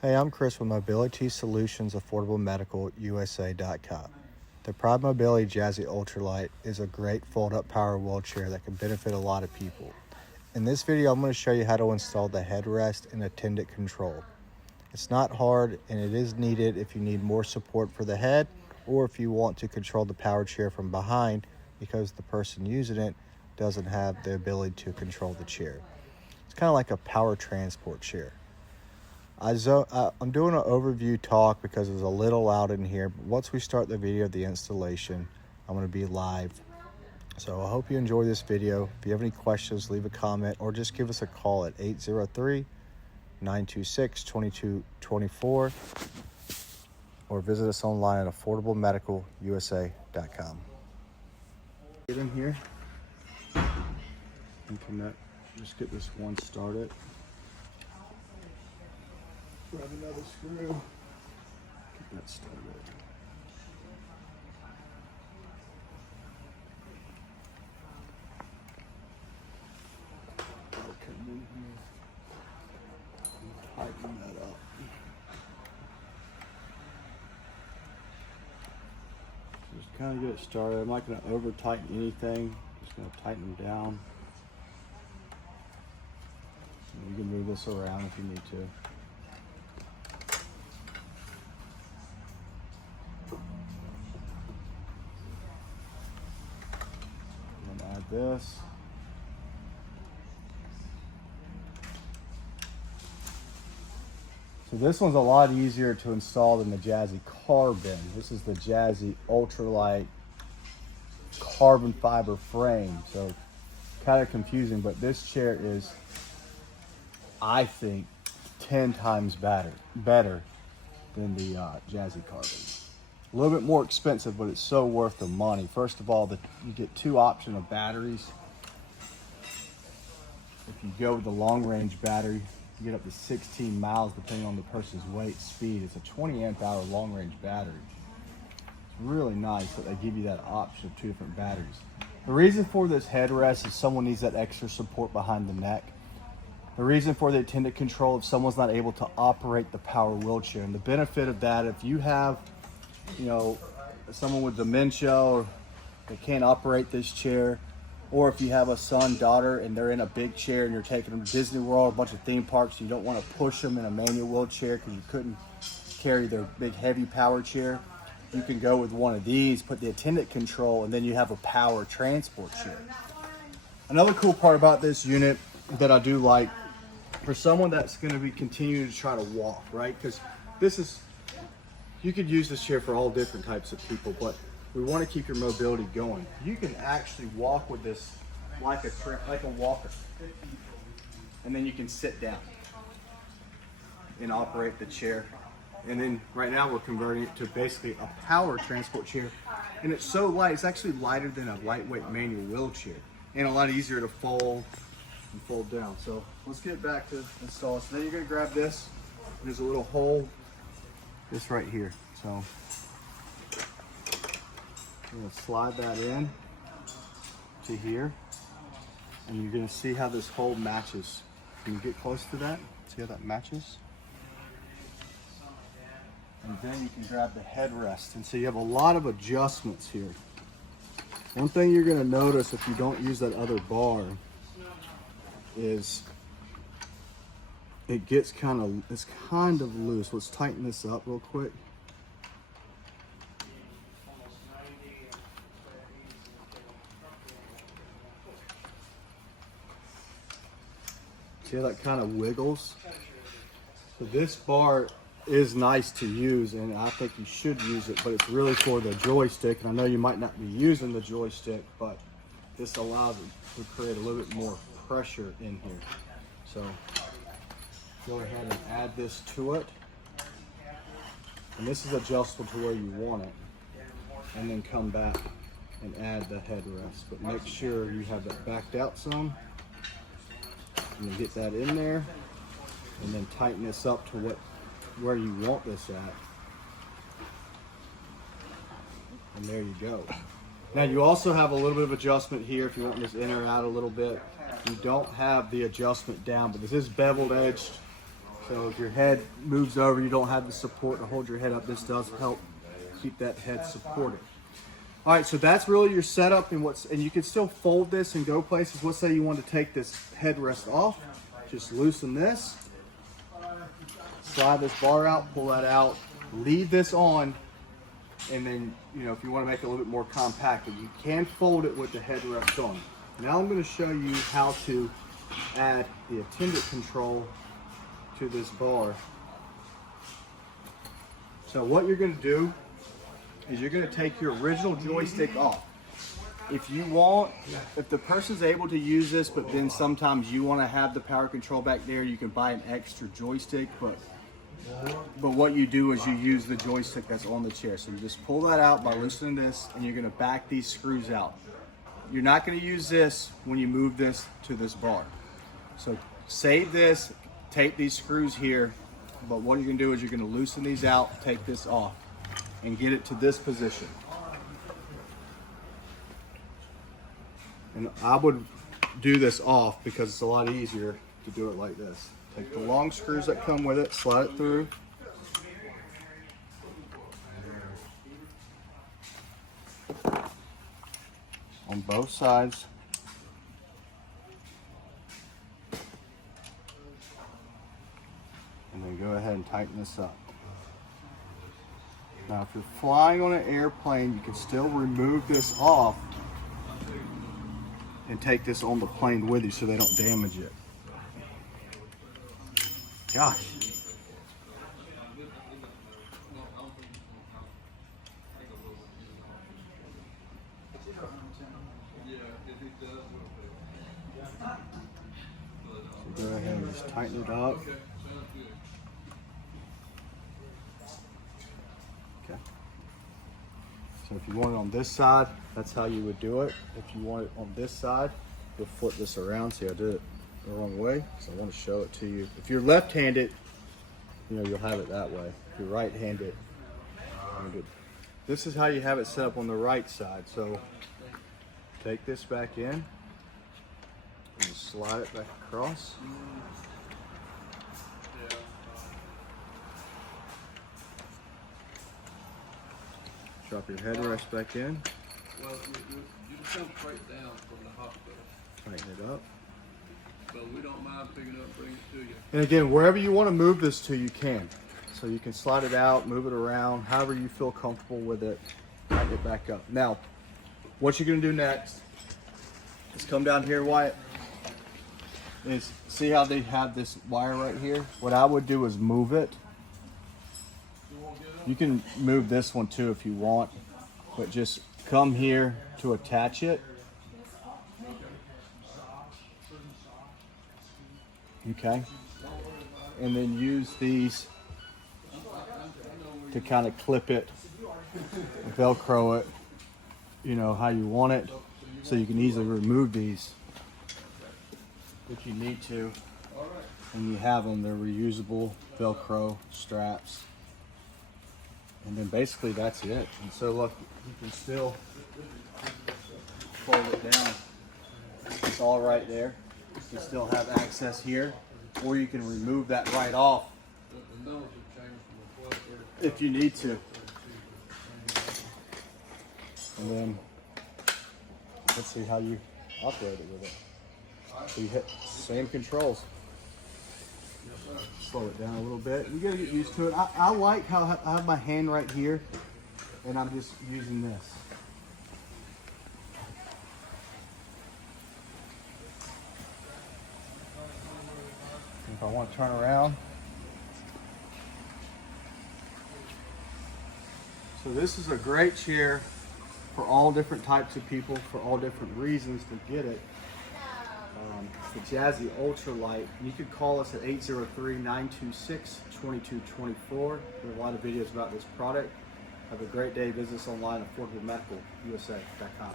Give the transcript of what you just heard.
Hey, I'm Chris with Mobility Solutions Affordable Medical USA.com. The Pride Mobility Jazzy Ultralight is a great fold-up power wheelchair that can benefit a lot of people. In this video, I'm going to show you how to install the headrest and attendant control. It's not hard, and it is needed if you need more support for the head or if you want to control the power chair from behind because the person using it doesn't have the ability to control the chair. It's kind of like a power transport chair. I'm doing an overview talk because it's a little loud in here, but once we start the video of the installation, I'm going to be live. So I hope you enjoy this video. If you have any questions, leave a comment or just give us a call at 803-926-2224 or visit us online at affordablemedicalusa.com. Get in here and connect. Just get this one started. Grab another screw, get that started. I'll come in here and tighten that up. Just kind of get it started. I'm not going to over tighten anything, just going to tighten them down. And you can move this around if you need to. This. So this one's a lot easier to install than the Jazzy Carbon. This is the Jazzy Ultralight carbon fiber frame. So kind of confusing, but this chair is, I think, 10 times better than the Jazzy Carbon. A little bit more expensive, but it's so worth the money. First of all, you get two options of batteries. If you go with the long range battery, you get up to 16 miles depending on the person's weight, speed. It's a 20 amp hour long range battery. It's really nice that they give you that option of two different batteries. The reason for this headrest is someone needs that extra support behind the neck. The reason for the attendant control if someone's not able to operate the power wheelchair. And the benefit of that, if you have someone with dementia or they can't operate this chair, or if you have a son, daughter, and they're in a big chair and you're taking them to Disney World, a bunch of theme parks, you don't want to push them in a manual wheelchair because you couldn't carry their big heavy power chair, you can go with one of these, put the attendant control, and then you have a power transport chair. Another cool part about this unit that I do like, for someone that's going to be continuing to try to walk, right? Because you could use this chair for all different types of people, but we want to keep your mobility going. You can actually walk with this like a walker, and then you can sit down and operate the chair. And then right now we're converting it to basically a power transport chair, and it's so light. It's actually lighter than a lightweight manual wheelchair, and a lot easier to fold and fold down. So let's get back to install. So then you're going to grab this. There's a little hole. This right here. So I'm going to slide that in to here, and you're going to see how this hole matches. Can you get close to that? See how that matches? And then you can grab the headrest, and so you have a lot of adjustments here. One thing you're going to notice if you don't use that other bar is it's kind of loose. Let's tighten this up real quick. See how that kind of wiggles? So this bar is nice to use, and I think you should use it, but it's really for the joystick. And I know you might not be using the joystick, but this allows it to create a little bit more pressure in here. So go ahead and add this to it, and this is adjustable to where you want it, and then come back and add the headrest, but make sure you have that backed out some, and then get that in there, and then tighten this up to where you want this at, and there you go. Now you also have a little bit of adjustment here if you want this in or out a little bit. You don't have the adjustment down, but this is beveled edged So if your head moves over, you don't have the support to hold your head up, this does help keep that head supported. All right, so that's really your setup, and you can still fold this and go places. Let's say you want to take this headrest off, just loosen this, slide this bar out, pull that out, leave this on, and then, you know, if you want to make it a little bit more compact, you can fold it with the headrest on. Now I'm going to show you how to add the attendant control to this bar. So what you're going to do is you're going to take your original joystick off. If you want, if the person's able to use this, but then sometimes you want to have the power control back there, you can buy an extra joystick, but what you do is you use the joystick that's on the chair. So you just pull that out by loosening this, and you're going to back these screws out. You're not going to use this when you move this to this bar. So save this, tape these screws here, but what you're going to do is you're going to loosen these out, take this off, and get it to this position. And I would do this off because it's a lot easier to do it like this. Take the long screws that come with it, slide it through. On both sides. And then go ahead and tighten this up. Now, if you're flying on an airplane, you can still remove this off and take this on the plane with you so they don't damage it. Gosh. So go ahead and just tighten it up. So if you want it on this side, that's how you would do it. If you want it on this side, you'll flip this around. See, I did it the wrong way, so I want to show it to you. If you're left-handed, you know, you'll have it that way. If you're right-handed, this is how you have it set up on the right side. So take this back in and slide it back across. Drop your headrest back in. Well, you come straight down from the hospital. Tighten it up. So we don't mind picking it up, bring it to you. And again, wherever you want to move this to, you can. So you can slide it out, move it around, however you feel comfortable with it. Tighten it back up. Now, what you're going to do next is come down here, Wyatt. Is see how they have this wire right here? What I would do is move it. You can move this one too if you want, but just come here to attach it. Okay. And then use these to kind of clip it, Velcro it, you know, how you want it, so you can easily remove these if you need to. And you have them, they're reusable Velcro straps. And then basically that's it. And so look, you can still fold it down. It's all right there. You still have access here, or you can remove that right off if you need to. And then let's see how you operate it with it. So you hit same controls. Slow it down a little bit. You gotta get used to it. I like how I have my hand right here, and I'm just using this. If I want to turn around. So this is a great chair for all different types of people, for all different reasons to get it. It's the Jazzy Ultralight. You could call us at 803-926-2224. We have a lot of videos about this product. Have a great day. Visit us online at AffordableMedicalUSA.com.